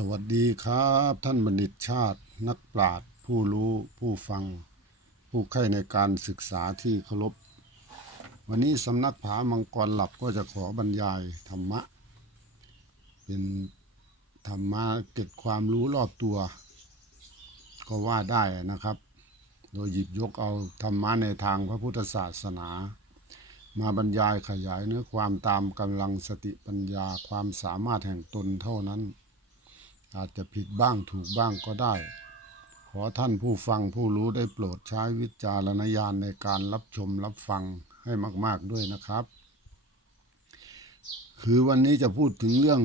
สวัสดีครับท่านบัณฑิตชาตินักปราชญ์ผู้รู้ผู้ฟัง ผู้ใคร่ในการศึกษาที่เคารพวันนี้สำนักผามังกรหลับก็จะขอบรรยายธรรมะ เป็นธรรมะเก็บความรู้รอบตัว ก็ว่าได้นะครับ โดยหยิบยกเอาธรรมะในทางพระพุทธศาสนา มาบรรยายขยายเนื้อความตามกำลังสติปัญญาความสามารถแห่งตนเท่านั้น อาจจะผิดบ้างถูกบ้างก็ได้ ขอท่านผู้ฟังผู้รู้ได้โปรดใช้วิจารณญาณในการรับชมรับฟังให้มาก ๆด้วยนะครับ คือวันนี้จะพูดถึงเรื่อง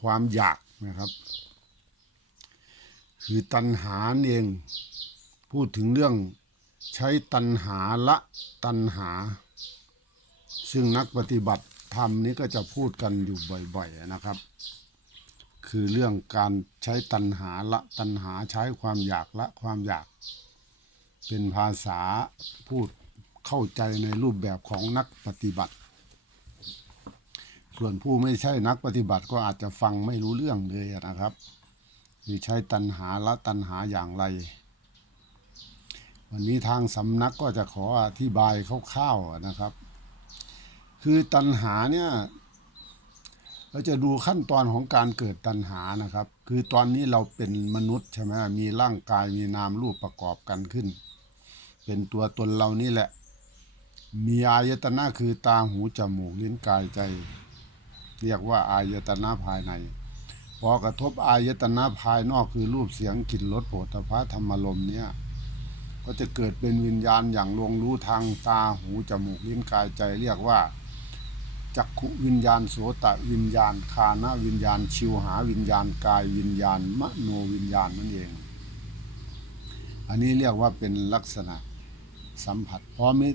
ความอยากนะครับ คือตัณหาเองพูดถึงเรื่องใช้ตัณหาละตัณหา ซึ่งนักปฏิบัติ ธรรมนี้ก็จะพูดกันอยู่บ่อยๆนะครับ คือเรื่องการใช้ตัณหาละตัณหาใช้ความอยากละความอยาก เป็นภาษาพูดเข้าใจในรูปแบบของนักปฏิบัติ ส่วนผู้ไม่ใช่นักปฏิบัติก็อาจจะฟังไม่รู้เรื่องเลยนะครับคือใช้ตัณหาละตัณหาอย่างไร วันนี้ทางสำนักก็จะขออธิบายคร่าวๆนะครับ คือตัณหาเนี่ยเราจะดูขั้นตอนของการเกิดตัณหานะครับ คือตอนนี้เราเป็นมนุษย์ใช่ไหมมีร่างกายมีนามรูปประกอบกันขึ้น เป็นตัวตนเรานี่แหละ มีอายตนะคือตาหูจมูกลิ้นกายใจ เรียกว่าอายตนะภายในพอกระทบอายตนะภายนอกคือรูปเสียงกลิ่นรสโผฏฐัพพะธรรมลมเนี่ยก็จะเกิดเป็นวิญญาณอย่างลวงรู้ทางตาหูจมูกลิ้นกายใจ เรียกว่า จักขุวิญญาณโสตวิญญาณคานะวิญญาณ ชิวหาวิญญาณกายวิญญาณมโนวิญญาณนั่นเอง อันนี้เรียกว่าเป็นลักษณะสัมผัสพอมี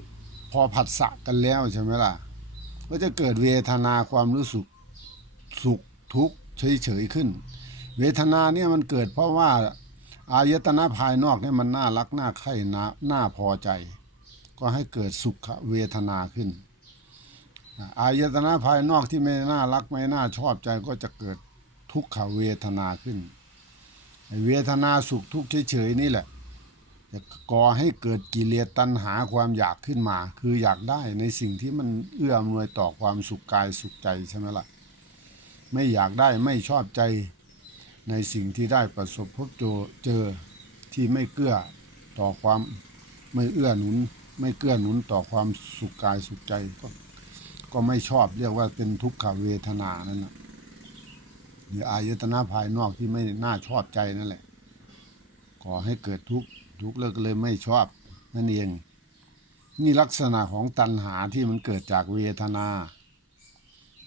พอผัสสะกันแล้วใช่ไหมล่ะก็จะเกิดเวทนาความรู้สึกสุขทุกข์เฉยๆขึ้น เวทนาเนี่ยมันเกิดเพราะว่าอายตนะภายนอกเนี่ยมันน่ารักน่าใคร่น่น่าพอใจ ก็ให้เกิดสุขเวทนาขึ้น อายตนะภายนอกที่ไม่น่ารักไม่น่าชอบใจก็จะเกิดทุกขเวทนาขึ้น เวทนาสุขทุกข์เฉยๆนี่แหละ จะก่อให้เกิดกิเลสตัณหาความอยากขึ้นมา คืออยากได้ในสิ่งที่มันเอื้ออำนวยต่อความสุขกายสุขใจใช่ไหมล่ะ ไม่อยากได้ไม่ชอบใจในสิ่งที่ได้ประสบพบเจอเจอที่ไม่เกื้อต่อความไม่เอื้อหนุน ไม่เกื้อหนุนต่อความสุขกายสุขใจก็ ก็ไม่ชอบเรียกว่าเป็นทุกขเวทนานั่นนะหรืออายตนะภายนอกที่ไม่น่าชอบใจนั่นแหละก่อให้เกิดทุกข์ทุกข์แล้วก็เลยไม่ชอบนั่นเอง นี่ลักษณะของตัณหาที่มันเกิดจากเวทนา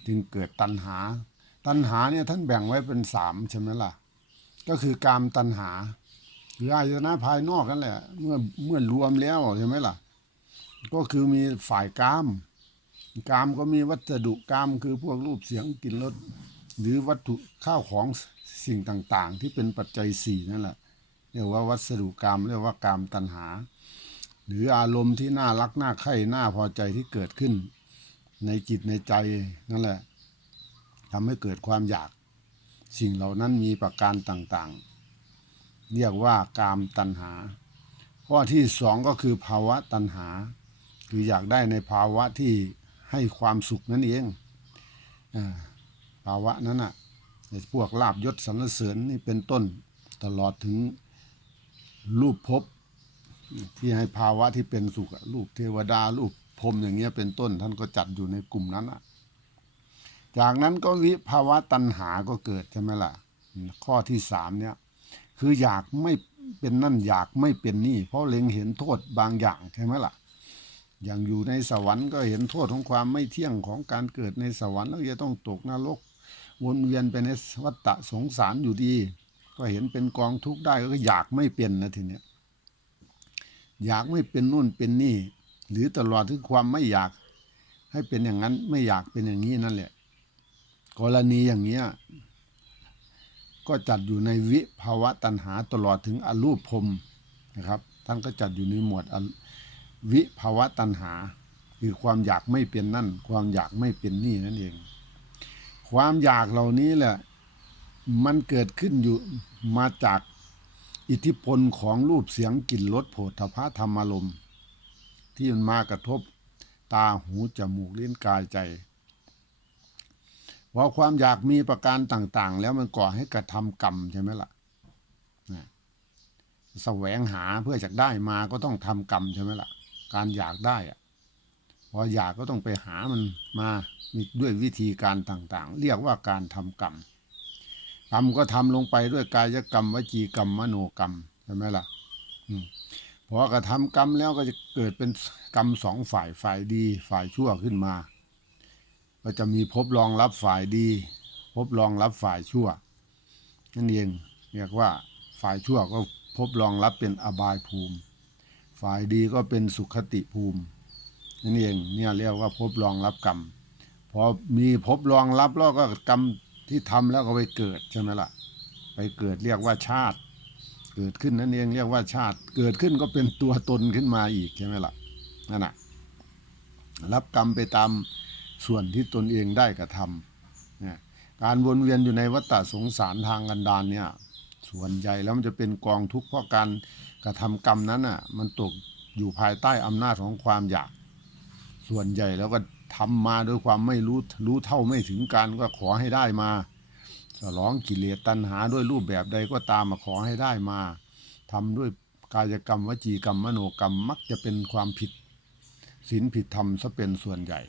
จึงเกิดตัณหา ตัณหาเนี่ยท่านแบ่งไว้เป็นสามใช่ไหมล่ะ ก็คือกามตัณหาหรืออายตนะภายนอกนั่นแหละ เมื่อเมื่อรวมแล้วใช่ไหมล่ะ ก็คือมีฝ่ายกาม กามก็มีวัสดุกามคือพวกรูปเสียงกลิ่นรสหรือวัตถุข้าวของสิ่งต่างๆ ที่เป็นปัจจัยสี่นั่นแหละเรียกว่าวัสดุกามเรียกว่ากามตัณหา หรืออารมณ์ที่น่ารักน่าใคร่น่าพอใจที่เกิดขึ้น ในจิตในใจนั่นแหละทำให้เกิดความอยาก สิ่งเหล่านั้นมีประการต่างๆ เรียกว่ากามตัณหา ข้อที่สองก็คือภาวะตัณหา คืออยากได้ในภาวะที่ ให้ความสุขนั่นเองอาภาวะนั้นอะพวกลาบยศสรรเสริญนี่เป็นต้นตลอดถึงรูปภพที่ให้ภาวะที่เป็นสุขรูปเทวดารูปพรมอย่างเงี้ยเป็นต้น ท่านก็จัดอยู่ในกลุ่มนั้นอะจากนั้นก็วิภาวะตัณหาก็เกิดใช่ไหมล่ะ ข้อที่สามเนี่ยคืออยากไม่เป็นนั่นอยากไม่เป็นนี่ เพราะเล็งเห็นโทษบางอย่างใช่ไหมล่ะ อย่างอยู่ในสวรรค์ก็เห็นโทษของความไม่เที่ยงของการเกิดในสวรรค์แล้วจะต้องตกนรก วนเวียนไปในวัฏฏะสงสารอยู่ดี ก็เห็นเป็นกองทุกข์ได้ก็อยากไม่เป็นนะทีเนี้ยอยากไม่เป็นนู่นเป็นนี่ หรือตลอดถึงความไม่อยากให้เป็นอย่างนั้นไม่อยากเป็นอย่างนี้นั่นแหละ กรณีอย่างเนี้ยก็จัดอยู่ในวิภาวะตัณหาตลอดถึงอรูปพรมนะครับ ท่านก็จัดอยู่ในหมวดอ วิภาวะตัณหา คือความอยากไม่เป็นนั่น ความอยากไม่เป็นนี่นั่นเอง ความอยากเหล่านี้แหละมันเกิดขึ้นอยู่มาจากอิทธิพลของรูปเสียงกลิ่นรสโผฏฐพพะธรรมารมณ์ที่มันมากระทบตาหูจมูกเลิ้นกายใจพอความอยากมีประการต่างๆ แล้วมันก่อให้กระทำกรรมใช่ไหมล่ะนะแสวงหาเพื่อจะได้มาก็ต้องทำกรรมใช่ไหมล่ะ การอยากได้อะพออยากก็ต้องไปหามันมามีด้วยวิธีการต่างๆ เรียกว่าการทำกรรมกรรมก็ทำลงไปด้วยกายกรรมวจีกรรมมโนกรรมใช่ไหมล่ะอพอกระทำกรรมแล้วก็จะเกิดเป็นกรรมสองฝ่ายฝ่ายดีฝ่ายชั่วขึ้นมา ก็จะมีภพรองรับฝ่ายดีภพรองรับฝ่ายชั่วนั่นเองเรียกว่าฝ่ายชั่วก็ภพรองรับเป็นอบายภูมิ ฝ่ายดีก็เป็นสุขติภูมินั่นเองเนี่ยเรียกว่าภพรองรับกรรมพอมีภพรองรับแล้วก็กรรมที่ทำแล้วก็ไปเกิดใช่ไหมล่ะ ไปเกิดเรียกว่าชาติ เกิดขึ้นนั่นเองเรียกว่าชาติ เกิดขึ้นก็เป็นตัวตนขึ้นมาอีกใช่ไหมล่ะนั่นน่ะรับกรรมไปตามส่วนที่ตนเองได้กระทำเนี่ยการวนเวียนอยู่ในวัฏสงสารทางกันดารเนี่ยส่วนใหญ่แล้วมันจะเป็นกองทุกข์เพราะการ กระทำกรรมนั้นน่ะ มันตกอยู่ภายใต้อำนาจของความอยาก ส่วนใหญ่แล้วก็ทำมาด้วยความไม่รู้รู้เท่าไม่ถึงการก็ขอให้ได้มาสลองกิเลสตัณหาด้วยรูปแบบใดก็ตามมาขอให้ได้มาทำด้วยกายกรรมวจีกรรมมโนกรรมมักจะเป็นความผิดศีลผิดธรรมซะเป็นส่วนใหญ่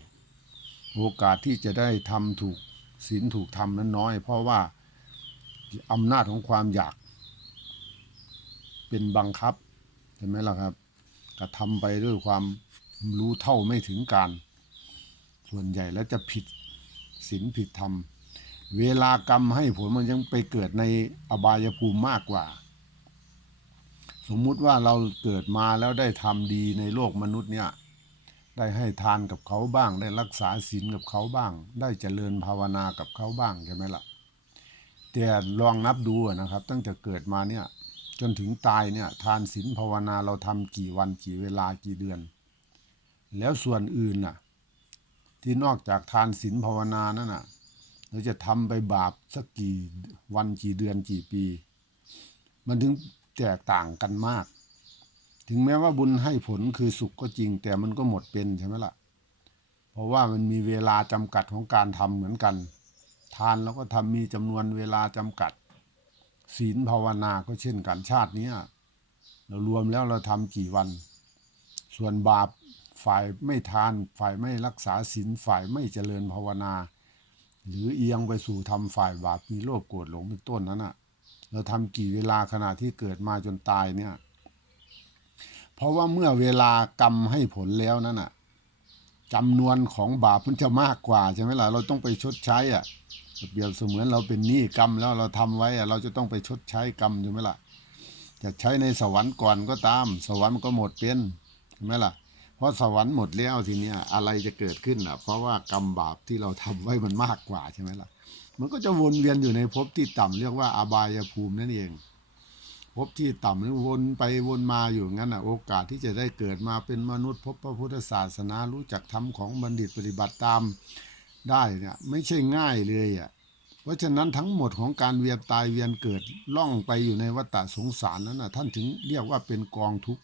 โอกาสที่จะได้ทำถูกศีลถูกธรรมนั้นน้อย เพราะว่าอำนาจของความอยาก เป็นบังคับเห็นไหมล่ะครับกระทำไปด้วยความรู้เท่าไม่ถึงการ ส่วนใหญ่แล้วจะผิดศีลผิดธรรม เวลากรรมให้ผลมันยังไปเกิดในอบายภูมิมากกว่า สมมุติว่าเราเกิดมาแล้วได้ทำดีในโลกมนุษย์เนี่ยได้ให้ทานกับเขาบ้าง ได้รักษาศีลกับเขาบ้าง ได้เจริญภาวนากับเขาบ้างใช่ไหมล่ะแต่ลองนับดูนะครับ ตั้งแต่เกิดมาเนี่ย นถึงตายเนี่ยทานศีลภาวนาเราทำกี่วันกี่เวลากี่เดือน แล้วส่วนอื่นน่ะที่นอกจากทานศีลภาวนานั่นน่ะเราจะทำไปบาปสักกี่วันกี่เดือนกี่ปี มันถึงแตกต่างกันมาก ถึงแม้ว่าบุญให้ผลคือสุขก็จริง แต่มันก็หมดเป็นใช่ไหมล่ะ เพราะว่ามันมีเวลาจำกัดของการทำเหมือนกัน ทานแล้วก็ทำมีจำนวนเวลาจำกัด ศีลภาวนาก็เช่นกันชาตินี้เรารวมแล้วเราทำกี่วัน ส่วนบาปฝ่ายไม่ทานฝ่ายไม่รักษาศีลฝ่ายไม่เจริญภาวนา หรือเอียงไปสู่ทำฝ่ายบาปมีโลภโกรธหลงเป็นต้นนั้นอะเราทำกี่เวลาขณะที่เกิดมาจนตายเนี่ยเพราะว่าเมื่อเวลากรรมให้ผลแล้วนั่นอะจำนวนของบาปมันจะมากกว่าใช่ไหมล่ะเราต้องไปชดใช้อะ เปรียบเสมือนเราเป็นหนี้กรรมแล้วเราทำไว้เราจะต้องไปชดใช้กรรมใช่ไหมล่ะ จะใช้ในสวรรค์ก่อนก็ตาม สวรรค์ก็หมดเป็นใช่ไหมล่ะ เพราะสวรรค์หมดแล้วทีเนี้ยอะไรจะเกิดขึ้นอะ เพราะว่ากรรมบาปที่เราทำไว้มันมากกว่าใช่ไหมล่ะ มันก็จะวนเวียนอยู่ในภพที่ต่ำเรียกว่าอบายภูมินั่นเองภพที่ต่ำนี่วนไปวนมาอยู่งั้นอะโอกาสที่จะได้เกิดมาเป็นมนุษย์พบพระพุทธศาสนารู้จักธรรมของบัณฑิตปฏิบัติตาม ได้เนี่ยไม่ใช่ง่ายเลยอะเพราะฉะนั้นทั้งหมดของการเวียนตายเวียนเกิดล่องไปอยู่ในวัฏสงสารนั้นน่ะท่านถึงเรียกว่าเป็นกองทุกข์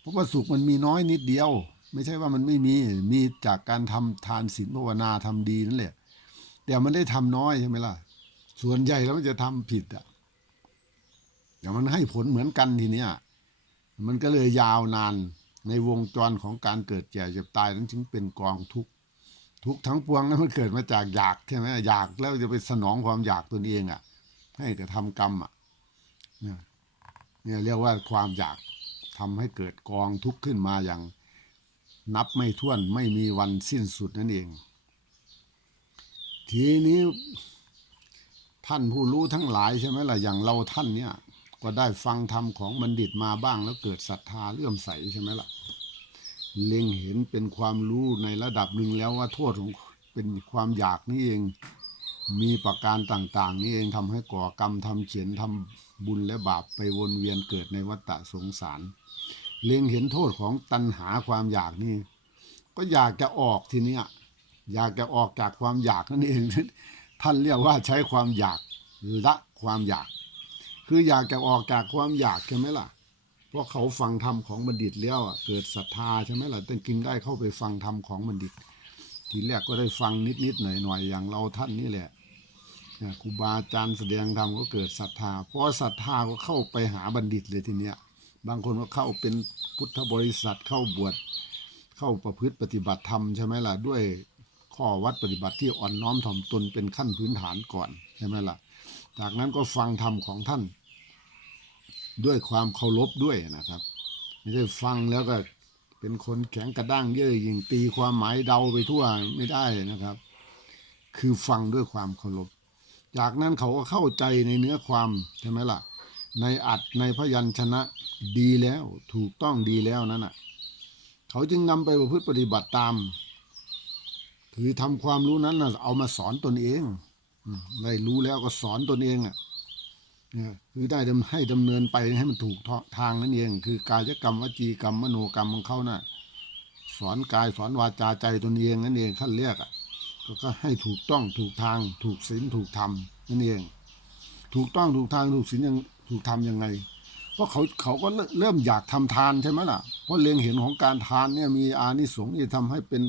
เพราะว่าสุขมันมีน้อยนิดเดียว ไม่ใช่ว่ามันไม่มีมีจากการทำทานศีลภาวนาทำดีนั่นแหละแต่มันได้ทำน้อยใช่ไหมล่ะ ส่วนใหญ่แล้วมันจะทำผิดอะแต่มันให้ผลเหมือนกันทีเนี้ยมันก็เลยยาวนานในวงจรของการเกิดแก่เจ็บตายนั้นจึงเป็นกองทุกข์ ทุกทั้งปวงนั้นมันเกิดมาจากอยากใช่ไหมอยากแล้วจะไปสนองความอยากตัวเองอะ ให้กระทำกรรมอะเนี่ยเนี่ยเรียกว่าความอยากทำให้เกิดกองทุกข์ขึ้นมาอย่างนับไม่ถ้วนไม่มีวันสิ้นสุดนั่นเอง ทีนี้ท่านผู้รู้ทั้งหลายใช่ไหมล่ะอย่างเราท่านเนี่ย ก็ได้ฟังธรรมของบัณฑิตมาบ้างแล้วเกิดศรัทธาเลื่อมใสใช่ไหมล่ะ เล็งเห็นเป็นความรู้ในระดับหนึ่งแล้วว่าโทษของเป็นความอยากนี่เอง มีประการต่างๆ นี่เองทำให้ก่อกรรมทำเขียนทำบุญและบาปไปวนเวียนเกิดในวัฏสงสาร เล็งเห็นโทษของตัณหาความอยากนี่ ก็อยากจะออกทีเนี้ยอยากจะออกจากความอยากนั่นเอง ท่านเรียกว่าใช้ความอยากละความอยาก คืออยากจะออกจากความอยากใช่ไหมล่ะ เพราะเขาฟังธรรมของบัณฑิตแล้วอะเกิดศรัทธาใช่ไหมล่ะต้งกินได้เข้าไปฟังธรรมของบัณฑิต ทีแรกก็ได้ฟังนิดๆหน่อยๆอย่างเราท่านนี่แหละครูบาอาจารย์แสดงธรรมก็เกิดศรัทธาเพราะศรัทธาก็เข้าไปหาบัณฑิตเลยทีเนี้ย บางคนก็เข้าเป็นพุทธบริษัทเข้าบวชเข้าประพฤติปฏิบัติธรรมใช่ไหมล่ะด้วยข้อวัดปฏิบัติที่อ่อนน้อมถ่อมตนเป็นขั้นพื้นฐานก่อนใช่ไหมล่ะ จากนั้นก็ฟังธรรมของท่าน ด้วยความเคารพด้วยนะครับไม่ใช่ฟังแล้วก็เป็นคนแข็งกระด้างเย่อหยิ่งตีความหมายเดาไปทั่วไม่ได้นะครับ คือฟังด้วยความเคารพจากนั้นเขาก็เข้าใจในเนื้อความใช่ไหมล่ะ ในอัดในพยัญชนะดีแล้วถูกต้องดีแล้วนั่นน่ะ เขาจึงนำไปประพฤติปฏิบัติตาม คือทำความรู้นั้นนะเอามาสอนตนเองได้รู้แล้วก็สอนตนเองอะ เนี่ยคือได้ดำให้ดำเนินไปให้มันถูกทางนั่นเอง คือกายกรรมวจีกรรมมโนกรรมของเขาน่ะสอนกายสอนวาจาใจตนเองนั่นเองขั้นเรียกอะก็ก็ให้ถูกต้องถูกทาง ถูกศีลถูกธรรมนั่นเอง ถูกต้องถูกทางถูกศีลยังถูกทำยังไง เพราะเขาเขาก็เริ่มอยากทำทานใช่ไหมล่ะ เพราะเล็งเห็นของการทานเนี่ยมีอานิสงส์ที่ทำให้เป็น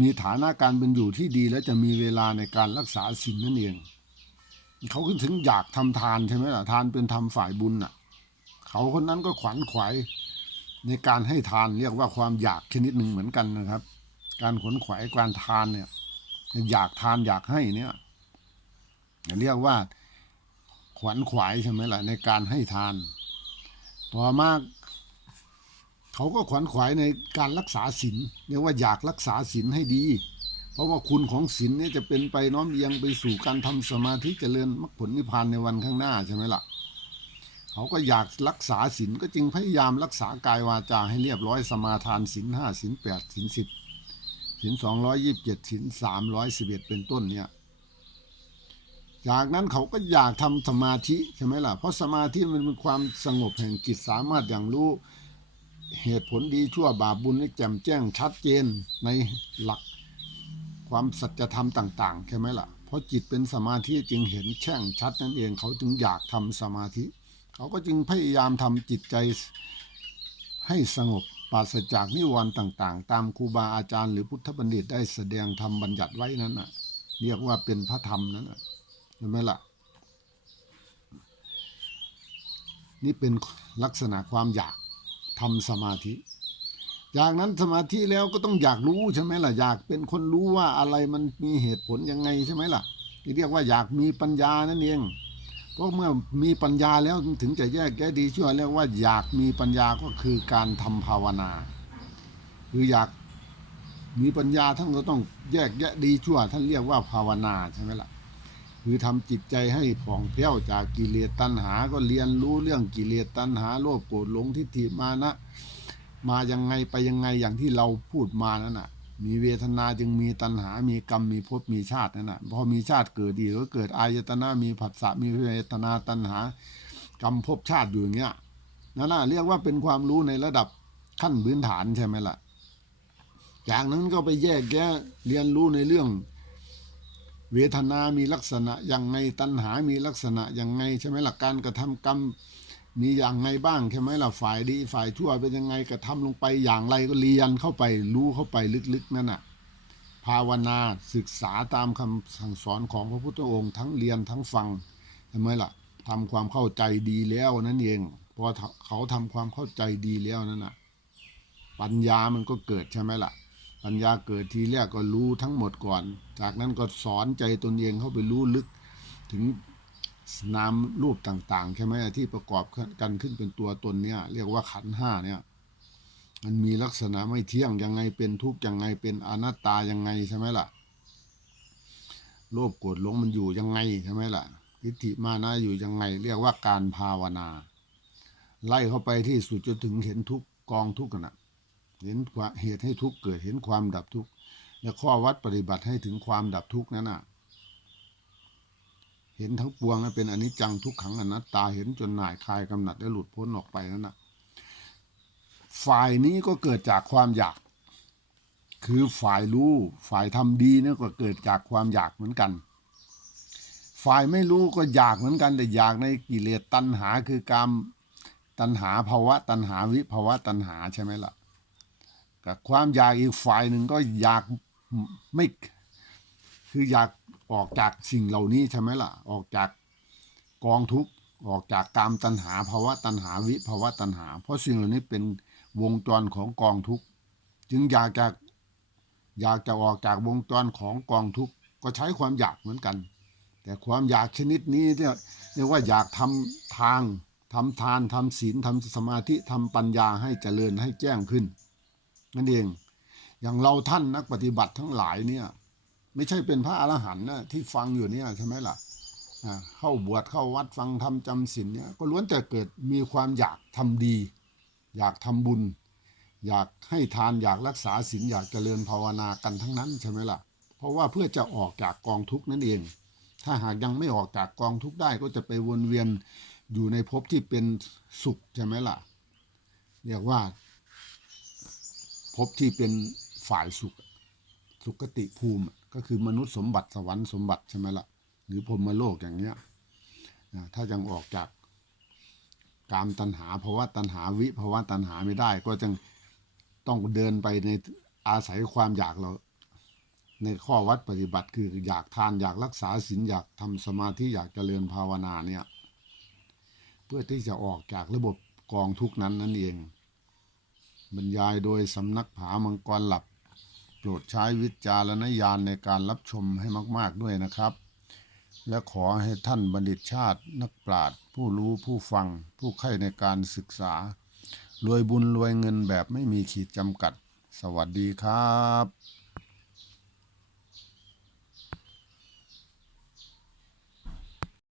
มีฐานะการเป็นอยู่ที่ดีและจะมีเวลาในการรักษาศีลนั่นเอง เขาก็ถึงอยากทำทานใช่ไหมล่ะ ทานเป็นทำฝ่ายบุญน่ะ เขาคนนั้นก็ขวัญขวายในการให้ทานเรียกว่าความอยากชนิดหนึ่งเหมือนกันนะครับ การขวนขวายการทานเนี่ย อยากทานอยากให้เนี่ยเรียกว่าขวัญขวายใช่ไหมล่ะ ในการให้ทาน ต่อมาเขาก็ขวัญขวายในการรักษาศีลเรียกว่าอยากรักษาศีลให้ดี เพราะว่าคุณของศีลเนี่ยจะเป็นไปน้อมเอียงไปสู่การทำสมาธิเจริญมรรคผลนิพพานในวันข้างหน้าใช่ไหมล่ะเขาก็อยากรักษาศีลก็จึงพยายามรักษากายวาจาให้เรียบร้อยสมาทานศีลห้าศีลแปดศีลสิบศีลสองร้อยยี่สิบเจ็ดศีลสามร้อยสิบเอ็ดเป็นต้นเนี่ยจากนั้นเขาก็อยากทำสมาธิใช่ไหมล่ะ เพราะสมาธิมันเป็นความสงบแห่งจิตสามารถอย่างรู้เหตุผลดีชั่วบาปบุญให้แจ่มแจ้งชัดเจนในหลัก ความสัจธรรมต่างๆใช่ไหมล่ะ เพราะจิตเป็นสมาธิจึงเห็นแช่งชัดนั่นเองเขาจึงอยากทำสมาธิ เขาก็จึงพยายามทำจิตใจให้สงบปราศจากนิวรณ์ต่างๆ ตามครูบาอาจารย์หรือพุทธบัณฑิตได้แสดงธรรมบัญญัติไว้นั้นน่ะ เรียกว่าเป็นพระธรรมนั้นน่ะเห็นไหมล่ะ นี่เป็นลักษณะความอยากทำสมาธิ จากนั้นสมาธิแล้วก็ต้องอยากรู้ใช่ไหมล่ะ อยากเป็นคนรู้ว่าอะไรมันมีเหตุผลยังไงใช่ไหมล่ะที่เรียกว่าอยากมีปัญญานั่นเอง เพราะเมื่อมีปัญญาแล้วถึงจะแยกแยะดีชั่วเรียกว่าอยากมีปัญญาก็คือการทำภาวนาคืออยากมีปัญญาทั้งก็ต้องแยกแยะดีชั่ว ท่านเรียกว่าภาวนาใช่ไหมล่ะคือทำจิตใจให้ผ่องแผ้วจากกิเลสตัณหา ก็เรียนรู้เรื่องกิเลสตัณหาโลภโกรธหลงทิฏฐิมานะ มายังไงไปยังไงอย่างที่เราพูดมานั่นน่ะ มีเวทนาจึงมีตัณหา มีกรรม มีภพ มีชาตินั่นน่ะ พอมีชาติเกิดดีก็เกิดอายตนะ มีผัสสะ มีเวทนาตัณหา กรรมภพชาติอยู่อย่างเงี้ย นั่นน่ะเรียกว่าเป็นความรู้ในระดับขั้นพื้นฐานใช่ไหมล่ะ จากนั้นก็ไปแยกแยะเรียนรู้ในเรื่อง เวทนา มีลักษณะอย่างไง ตัณหา มีลักษณะอย่างไงใช่ไหมล่ะ การกระทำกรรม มีอย่างไงบ้างใช่ไหมล่ะฝ่ายดีฝ่ายชั่วเป็นยังไงกระทำลงไปอย่างไรก็เรียนเข้าไปรู้เข้าไปลึกๆนั่นน่ะภาวนาศึกษาตามคำสั่งสอนของพระพุทธองค์ทั้งเรียนทั้งฟังใช่ไหมล่ะทำความเข้าใจดีแล้วนั่นเองพอเขาทำความเข้าใจดีแล้วนั่นน่ะปัญญามันก็เกิดใช่ไหมล่ะ ปัญญาเกิดทีแรกก็รู้ทั้งหมดก่อน จากนั้นก็สอนใจตนเองเข้าไปรู้ลึกถึง นามรูปต่างๆ ใช่ไหมที่ประกอบกันขึ้นเป็นตัวตนเนี่ย เรียกว่าขันห้าเนี่ย มันมีลักษณะไม่เที่ยงยังไงเป็นทุกข์ยังไงเป็นอนัตตายังไงใช่ไหมล่ะโลภโกรธหลงมันอยู่ยังไงใช่ไหมล่ะทิฏฐิมานะอยู่ยังไง เรียกว่าการภาวนา ไล่เข้าไปที่สุดจนถึงเห็นทุกกองทุกข์น่ะเห็นเหตุให้ทุกข์เกิดเห็นความดับทุกข์และข้อวัดปฏิบัติให้ถึงความดับทุกข์นั้นน่ะ เห็นทั้งปวงนั้นเป็นอนิจจังทุกขังอนัตตาเห็นจนหน่ายคลายกำหนัดและหลุดพ้นออกไปนั่นนะฝ่ายนี้ก็เกิดจากความอยาก คือฝ่ายรู้ฝ่ายทำดีนี่ก็เกิดจากความอยากเหมือนกัน ฝ่ายไม่รู้ก็อยากเหมือนกัน แต่อยากในกิเลสตัณหาคือกรรมตัณหาภาวะตัณหาวิภาวะตัณหาใช่ไหมล่ะกับความอยากอีกฝ่ายหนึ่งก็อยากไม่คืออยาก ออกจากสิ่งเหล่านี้ใช่ไหมล่ะ ออกจากกองทุกข์ออกจากกามตัณหาภาวะตัณหาวิภาวะตัณหา เพราะสิ่งเหล่านี้เป็นวงจรของกองทุกข์จึงอยากจะอยากจะออกจากวงจรของกองทุกข์ก็ใช้ความอยากเหมือนกัน แต่ความอยากชนิดนี้เนี่ยเรียกว่าอยากทำทางทำทานทำศีลทำสมาธิทำปัญญาให้เจริญให้แจ้งขึ้นนั่นเองอย่างเราท่านนักปฏิบัติทั้งหลายเนี่ย ไม่ใช่เป็นพระอรหันต์นะที่ฟังอยู่เนี่ยใช่ไหมล่ะเข้าบวชเข้าวัดฟังทำจำศีลเนี่ยก็ล้วนแต่เกิดมีความอยากทำดี อยากทำบุญ อยากให้ทานอยากรักษาศีลอยากเจริญภาวนากันทั้งนั้นใช่ไหมล่ะ เพราะว่าเพื่อจะออกจากกองทุกข์นั่นเอง ถ้าหากยังไม่ออกจากกองทุกข์ได้ก็จะไปวนเวียนอยู่ในภพที่เป็นสุขใช่ไหมล่ะ เรียกว่าภพที่เป็นฝ่ายสุขสุคติภูมิ ก็คือมนุษย์สมบัติสวรรค์สมบัติใช่ไหมล่ะ หรือพรมโลกอย่างเนี้ยถ้ายังออกจากกามตัณหาภาวะตัณหาวิภาวะตัณหาไม่ได้ ก็จึงต้องเดินไปในอาศัยความอยากเรา ในข้อวัดปฏิบัติคืออยากทานอยากรักษาศีลอยากทำสมาธิอยากเจริญภาวนาเนี่ยเพื่อที่จะออกจากระบบกองทุกนั้นนั่นเอง บรรยายโดยสำนักผามังกรหลับ โปรดใช้วิจารณญาณในการรับชมให้มาก ๆด้วยนะครับ และขอให้ท่านบัณฑิตชาตินักปราชญ์ผู้รู้ผู้ฟัง ผู้ใคร่ในการศึกษารวยบุญรวยเงินแบบไม่มีขีดจำกัด สวัสดีครับ